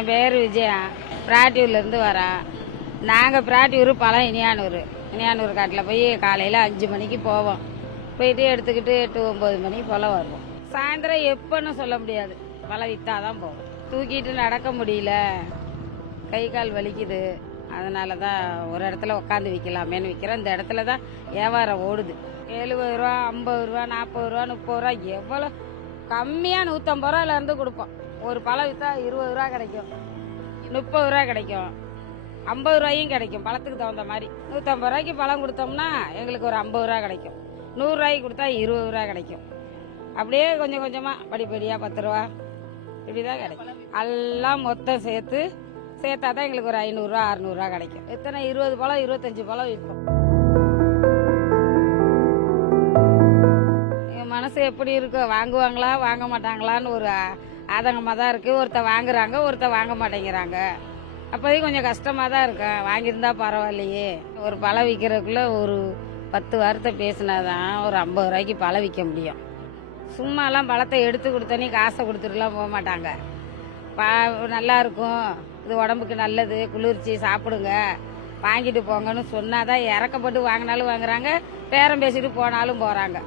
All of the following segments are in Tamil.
என் பேர் விஜயா, பிராட்டியூர்லேருந்து வரேன். நாங்கள் பிராட்டியூர் பழம் இனியானூர் காட்டில் போய் காலையில் 5 மணிக்கு போவோம். போயிட்டு எடுத்துக்கிட்டு 8, 9 மணிக்கு போல் வருவோம். சாயந்தரம் எப்போன்னு சொல்ல முடியாது, பழம் விற்றாதான் போவோம். தூக்கிட்டு நடக்க முடியல, கை கால் வலிக்குது. அதனால தான் ஒரு இடத்துல உட்காந்து விற்கலாமேன்னு விற்கிறேன். இந்த இடத்துல தான் வியாபாரம் ஓடுது. 70 ரூபா, 50 ரூபா, 40 ரூபா, 30 ரூபா, எவ்வளோ கம்மியாக 150 ரூபாயிலேருந்து கொடுப்போம். ஒரு பழம் விற்றா 20 ரூபா கிடைக்கும், 30 ரூபா கிடைக்கும், 50 ரூபாயும் கிடைக்கும். பழத்துக்கு தகுந்த மாதிரி 150 ரூபாய்க்கு பழம் கொடுத்தோம்னா எங்களுக்கு ஒரு 50 ரூபா கிடைக்கும். 100 ரூபாய்க்கு கொடுத்தா 20 ரூபா கிடைக்கும். அப்படியே கொஞ்சம் கொஞ்சமாக படிப்படியாக 10 ரூபா இப்படி தான் கிடைக்கும். எல்லாம் மொத்தம் சேர்த்தா தான் எங்களுக்கு ஒரு 500 ரூபா 600 ரூபா கிடைக்கும். எத்தனை 20 பழம் 25 பழம் விற்போம். என் மனசு எப்படி இருக்கோ, வாங்குவாங்களா வாங்க மாட்டாங்களான்னு ஒரு ஆதங்கமாக தான் இருக்குது. ஒருத்தர் வாங்குறாங்க, ஒருத்தர் வாங்க மாட்டேங்கிறாங்க. அப்போதைக்கு கொஞ்சம் கஷ்டமாக தான் இருக்கேன். வாங்கியிருந்தா பரவாயில்லையே. ஒரு பழம் விற்கிறதுக்குள்ள ஒரு 10 வாரத்தை பேசினாதான் ஒரு 50 ரூபாய்க்கு பழம் விற்க முடியும். சும்மாலாம் பழத்தை எடுத்து கொடுத்தனே காசை கொடுத்துட்டுலாம் போக மாட்டாங்க. நல்லா இருக்கும், இது உடம்புக்கு நல்லது, குளிர்ச்சி, சாப்பிடுங்க, வாங்கிட்டு போங்கன்னு சொன்னாதான் இறக்கப்பட்டு வாங்கினாலும் வாங்குறாங்க, பேரம் பேசிட்டு போனாலும் போகிறாங்க.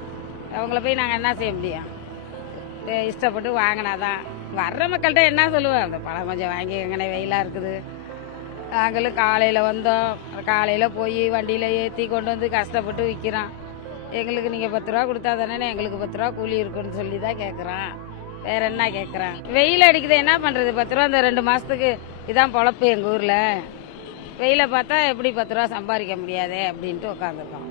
அவங்கள போய் நாங்கள் என்ன செய்ய முடியும்? இஷ்டப்பட்டு வாங்கினாதான். வர்ற மக்கள்கிட்ட என்ன சொல்லுவேன், அந்த பழம் கொஞ்சம் வாங்கி எங்கனே வெயிலாக இருக்குது. நாங்களும் காலையில் வந்தோம், காலையில் போய் வண்டியில் ஏற்றி கொண்டு வந்து கஷ்டப்பட்டு விற்கிறோம். எங்களுக்கு நீங்கள் 10 ரூபா கொடுத்தா தானே எங்களுக்கு 10 ரூபா கூலி இருக்குன்னு சொல்லி தான் கேட்குறான். வேற என்ன கேட்குறான்? வெயில் அடிக்குது, என்ன பண்ணுறது? 10 ரூபா இந்த 2 மாதத்துக்கு இதான் பொழப்பு எங்கள் ஊரில். வெயிலை பார்த்தா எப்படி 10 ரூபா சம்பாதிக்க முடியாதே அப்படின்ட்டு உட்காந்துருக்கோம்.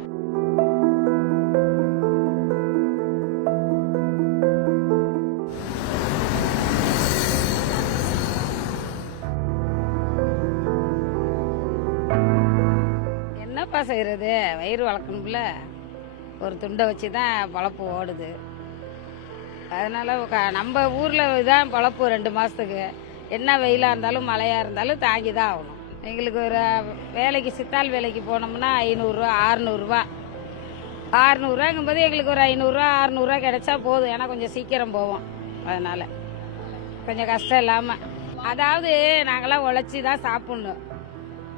என்னப்பா செய்கிறது, வயிறு வளர்க்கணும்ல. ஒரு துண்டை வச்சு தான் பொழப்பு ஓடுது. அதனால நம்ம ஊரில் தான் பொழப்பு 2 மாதத்துக்கு. என்ன வெயிலாக இருந்தாலும் மழையாக இருந்தாலும் தாங்கி தான் ஆகணும். எங்களுக்கு ஒரு வேலைக்கு சித்தாள் வேலைக்கு போனோம்னா 500 ரூபா 600 ரூபா 600 ரூபாங்கும்போது எங்களுக்கு ஒரு 500 ரூபா 600 ரூபா கிடைச்சா போதும். ஏன்னா கொஞ்சம் சீக்கிரம் போவோம், அதனால கொஞ்சம் கஷ்டம் இல்லாமல். அதாவது நாங்களாம் உழைச்சி தான் சாப்பிட்ணும்.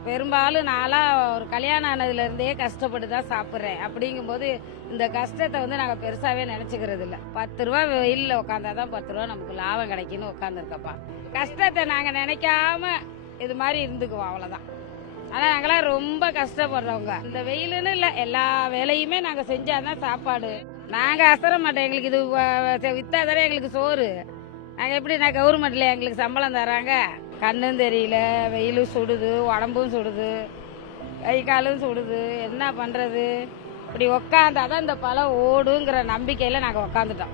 பெரும்பாலும் நான்லாம் ஒரு கல்யாணம் ஆனதுலேருந்தே கஷ்டப்பட்டு தான் சாப்பிட்றேன். அப்படிங்கும்போது இந்த கஷ்டத்தை நாங்கள் பெருசாகவே நினச்சிக்கிறது இல்லை. 10 ரூபா வெயிலில் உட்காந்தாதான் 10 ரூபா நமக்கு லாபம் கிடைக்குன்னு உட்காந்துருக்கப்பா. கஷ்டத்தை நாங்கள் நினைக்காம இது மாதிரி இருந்துக்குவோம், அவ்வளோதான். ஆனால் நாங்களாம் ரொம்ப கஷ்டப்படுறவங்க. இந்த வெயிலுன்னு இல்லை, எல்லா வேலையுமே நாங்கள் செஞ்சாதான் சாப்பாடு. நாங்கள் அசர மாட்டோம். எங்களுக்கு இது வித்தாதானே எங்களுக்கு சோறு. நாங்கள் எப்படி, நான் கவர்மெண்ட்ல எங்களுக்கு சம்பளம் தராங்க? கண்ணும் தெரியல, வெயிலும் சுடுது, உடம்பும் சுடுது, கை காலும் சுடுது. என்ன பண்ணுறது? இப்படி உக்காந்தாதான் இந்த பழம் ஓடுங்கிற நம்பிக்கையில் நாங்கள் உக்காந்துட்டோம்.